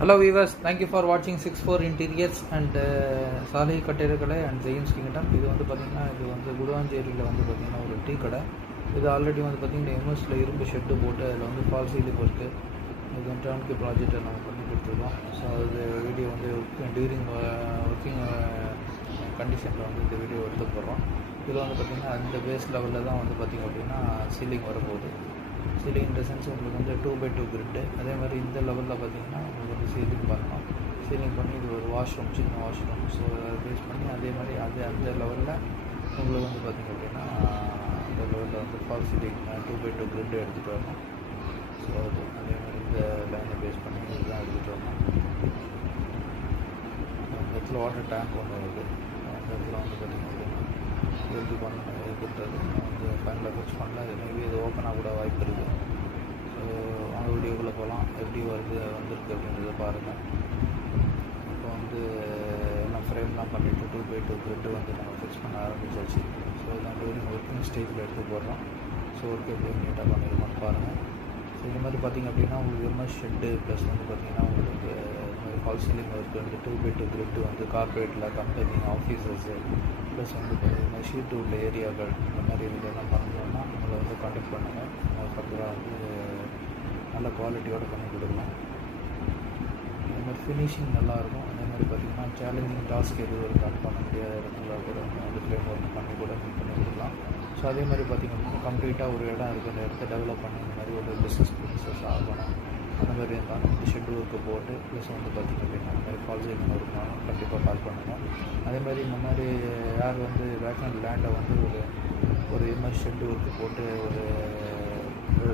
Hello viewers thank you for வாட்சிங் six four interiors and சாலை கட்டிடக்கலை அண்ட் ஜெயின்ஸ் கிங்டம் இது வந்து பார்த்திங்கன்னா இது வந்து குடுவாஞ்சேரியில் வந்து பார்த்திங்கன்னா ஒரு டீ கடை. இது ஆல்ரெடி வந்து பார்த்திங்கன்னா எம்எஸ்ல இரும்பு ஷெட்டு போட்டு அதில் வந்து ஃபால் போட்டு இது வந்து டர்ன்கி ப்ராஜெக்டை நம்ம பண்ணி கொடுத்துருக்கோம். ஸோ அது வீடியோ வந்து டியூரிங் ஒர்க்கிங் கண்டிஷனில் வந்து இந்த வீடியோ எடுத்து போடுறோம். இதில் வந்து பார்த்திங்கன்னா அந்த பேஸ் லெவலில் தான் வந்து பார்த்திங்க அப்படின்னா சீலிங் வரப்போகுது. சீலிங் இந்த சென்ஸ் உங்களுக்கு வந்து டூ பை டூ கிரிட்டு அதே மாதிரி இந்த லெவலில் பார்த்தீங்கன்னா உங்களுக்கு வந்து சீலிங் பண்ணணும். சீலிங் பண்ணி இது ஒரு வாஷ்ரூம் சின்ன வாஷ்ரூம் ஸோ அதை பேஸ் பண்ணி அதே மாதிரி அது அந்த லெவலில் உங்களுக்கு வந்து பார்த்திங்க அப்படின்னா அந்த லெவலில் வந்து fall ceiling two by two grid எடுத்துகிட்டு வரணும். ஸோ அது அதே மாதிரி இந்த லைனை பேஸ் பண்ணி இதுதான் எடுத்துகிட்டு வரணும். அந்த இடத்துல வாட்டர் டேங்க் ஒன்று இருக்குது அந்த இடத்துல வந்து பார்த்திங்க அப்படின்னா எப்படி பண்ணணும். இருக்குன்றது வந்து ஃபைனலாக ஃபிக்ஸ் பண்ணல. அது மேபி ஓப்பனாக கூட வாய்ப்பு இருக்குது ஸோ அவங்க வீடியோக்குள்ளே போகலாம் எப்படி வருது வந்திருக்கு அப்படின்றத பாருங்கள் இப்போ வந்து எல்லாம் ஃப்ரேம்லாம் பண்ணிவிட்டு டூ பை டூ கிரிட்டு வந்து நம்ம ஃபிக்ஸ் பண்ண ஆரம்பிச்சாச்சு. ஸோ இதான் வந்து ஒர்க்கிங் ஸ்டேஜில் எடுத்து போடுறோம். ஸோ ஒர்க் எப்படி நீட்டாக பண்ணியிருக்கோம்னு பாருங்கள் ஸோ இந்த மாதிரி பார்த்திங்க அப்படின்னா உங்களுக்கு எம்எஸ் ஷெட்டு ப்ளஸ் வந்து பார்த்திங்கன்னா உங்களுக்கு ஃபால் சீலிங் ஒர்க் வந்து டூ பை டூ கிரிட்டு வந்து கார்பரேட்டில் கம்பெனி ஆஃபீஸர்ஸு ப்ளஸ் வந்து பார்த்திங்கன்னா ஷீட்டு உள்ள ஏரியாக்கள் இந்த மாதிரி இதெல்லாம் பண்ணணும்னா வந்து நல்ல குவாலிட்டியோடு பண்ணி கொடுக்கலாம். அதே மாதிரி ஃபினிஷிங் நல்லாயிருக்கும். அதே மாதிரி பார்த்திங்கன்னா சேலஞ்சிங் டாஸ்க் எதுவும் இருக்கான்னு பண்ண முடியாத இடத்துல கூட வந்து ஃப்ரேம் ஒர்க் பண்ணி கூட மீட் பண்ணி கொடுக்கலாம். ஸோ அதே மாதிரி பார்த்திங்கன்னா கம்ப்ளீட்டாக ஒரு இடம் இருக்குது அந்த இடத்த டெவலப் பண்ணி இந்த மாதிரி ஒரு பிஸ்னஸ் பிஸ்னஸ் ஆகணும். அந்த மாதிரி இருந்தாலும் இந்த ஷெட் ஒர்க்கு போட்டு ப்ளஸ் வந்து பார்த்திங்க அப்படின்னா அந்த மாதிரி கால் செய்யணும் இருக்கணும் கண்டிப்பாக கால் பண்ணணும் அதே மாதிரி இந்த மாதிரி யார் வந்து வேக்கண்ட் லேண்டை வந்து ஒரு ஒரு இது ஷெட் ஒர்க்கு போட்டு ஒரு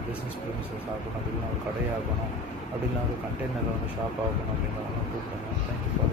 பிஸ்னஸ் ப்ரிமிசஸ் ஆகணும் அப்படிலாம் ஒரு கடையாகணும் அப்படிலாம் ஒரு கண்டெய்னரில் வந்து ஷாப் ஆகணும் அப்படின்னு கூப்பிடுங்க தேங்க்யூ ஃபார்